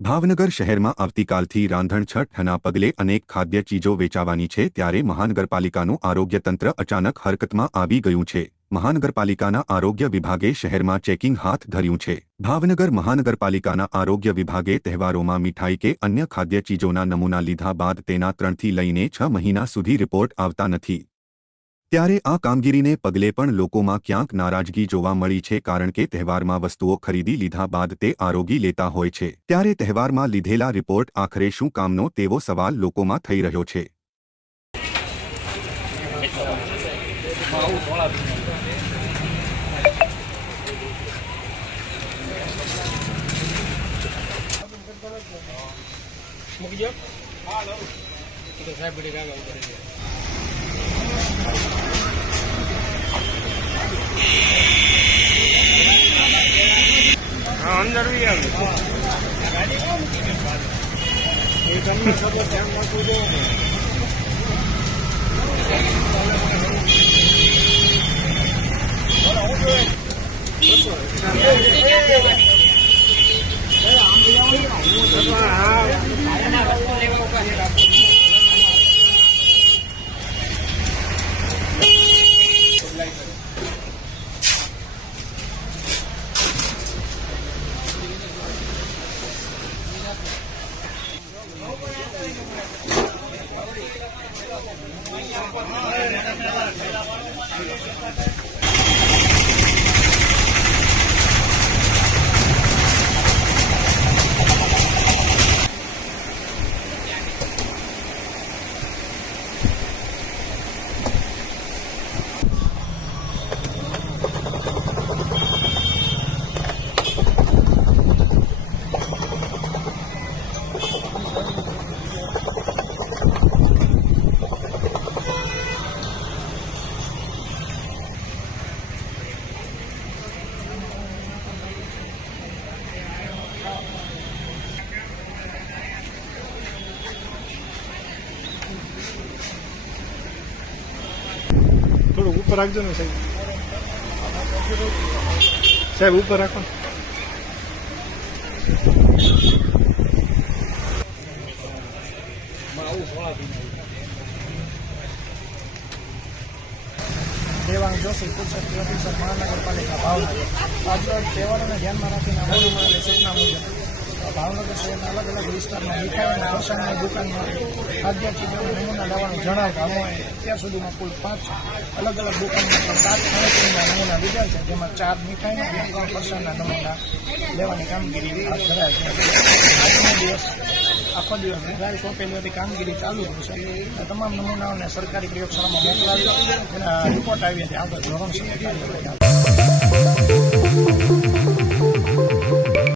ભાવનગર શહેરમાં આવતીકાલથી રાંધણછઠના પગલે અનેક ખાદ્ય ચીજો વેચાવાની છે, ત્યારે મહાનગરપાલિકાનું આરોગ્ય તંત્ર અચાનક હરકતમાં આવી ગયું છે। મહાનગરપાલિકાના આરોગ્ય વિભાગે શહેરમાં ચેકિંગ હાથ ધર્યું છે। ભાવનગર મહાનગરપાલિકાના આરોગ્ય વિભાગે તહેવારોમાં મીઠાઈ કે અન્ય ખાદ્ય ચીજોના નમૂના લીધા બાદ તેના 3થી લઈને 6 મહિના સુધી રિપોર્ટ આવતા નથી। ત્યારે આ કામગીરીને પગલે પણ લોકોમાં ક્યાંક નારાજગી જોવા મળી છે, કારણ કે તહેવારમાં વસ્તુઓ ખરીદી લીધા બાદ તે આરોગી લેતા હોય છે। ત્યારે તહેવારમાં લીધેલા રિપોર્ટ આખરે શું કામનો તેવો સવાલ લોકોમાં થઈ રહ્યો છે। अंदर भी थोड़ा ऊपर रख दो ना साहब, साहब ऊपर रखो। देवांग जोशी कुलसचिव ऑफिसर महानगरपालिका भावनगर। आज तहेवारों ने ध्यान में रखीने अमलમાં सूचना मुजब भावनगर शहर अलग अलग विस्तार में मिठाई और फरसाणनी दुकान में खाद्य चीजों नमूना लेવાનું જણાવતા અમે અત્યાર સુધીમાં કુલ 5 अलग अलग દુકાનમાં 7 ખાણીપીણીના નમૂના લીધા છે, જેમાં 4 મીઠાઈના અને 3 ફરસાણના નમૂના લેવાની કામગીરી હાથ ધરાય છે। આજનો દિવસ આખો દિવસ વધારે સોંપેલી હતી કામગીરી ચાલુ છે। તમામ નમૂનાઓને સરકારી પ્રયોગશાળામાં મોકલાવી રિપોર્ટ આવ્યા છે। આગળ ધોરણસર કાર્યવાહી